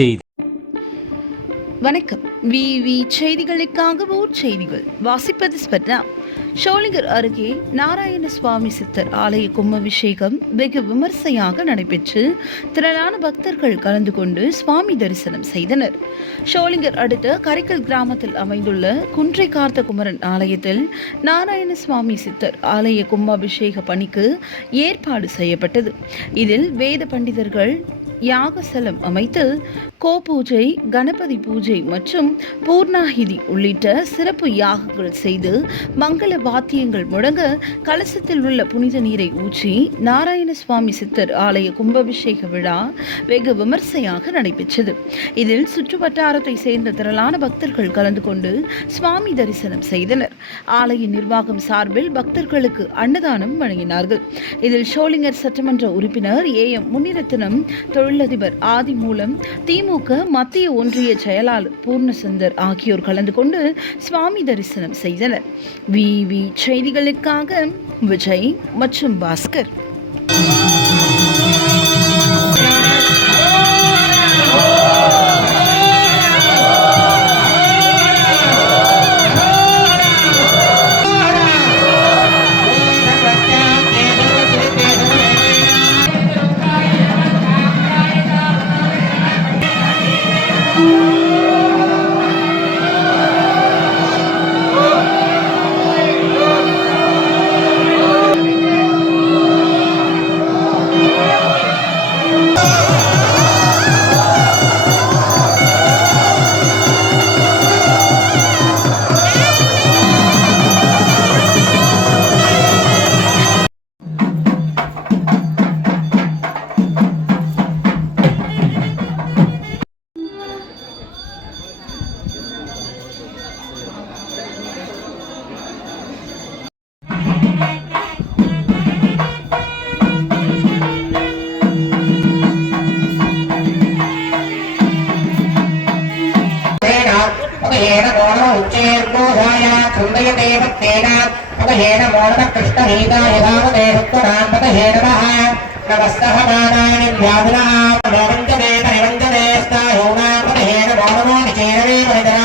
செய்தி. வணக்கம். விவி செய்திகளுக்காக ஊர் செய்திகள் வாசிப்பது ஸ்பர்ணா. ஷோலிங்கர் அருகே நாராயண சுவாமி சித்தர் ஆலய கும்பாபிஷேகம் வெகு விமர்சையாக நடைபெற்று திரளான பக்தர்கள் கலந்து கொண்டு சுவாமி தரிசனம் செய்தனர். ஷோலிங்கர் அடுத்த கரைக்கல் கிராமத்தில் அமைந்துள்ள குன்றை கார்த்த குமரன் ஆலயத்தில் நாராயண சுவாமி சித்தர் ஆலய கும்பாபிஷேக பணிக்கு ஏற்பாடு செய்யப்பட்டது. இதில் வேத பண்டிதர்கள் யாகசலம் அமைத்து கோபூஜை, கணபதி பூஜை மற்றும் பூர்ணாகிதி உள்ளிட்ட சிறப்பு யாகங்கள் செய்து மங்கள வாத்தியங்கள் முழங்க கலசத்தில் உள்ள புனித நீரை ஊற்றி நாராயண சுவாமி சித்தர் ஆலய கும்பாபிஷேக விழா வெகு விமர்சையாக நடைபெற்றது. இதில் சுற்றுவட்டாரத்தை சேர்ந்த திரளான பக்தர்கள் கலந்து கொண்டு சுவாமி தரிசனம் செய்தனர். ஆலய நிர்வாகம் சார்பில் பக்தர்களுக்கு அன்னதானம் வழங்கினார்கள். இதில் ஷோலிங்கர் சட்டமன்ற உறுப்பினர் AM முனிரத்தினம், தொழிலதிபர் ஆதிமூலம், திமுக மத்திய ஒன்றிய செயலாளர் பூர்ணசுந்தர் ஆகியோர் கலந்து கொண்டு சுவாமி தரிசனம் செய்தனர். விவி செய்திகளுக்காக விஜய் மற்றும் பாஸ்கர். कृष्ण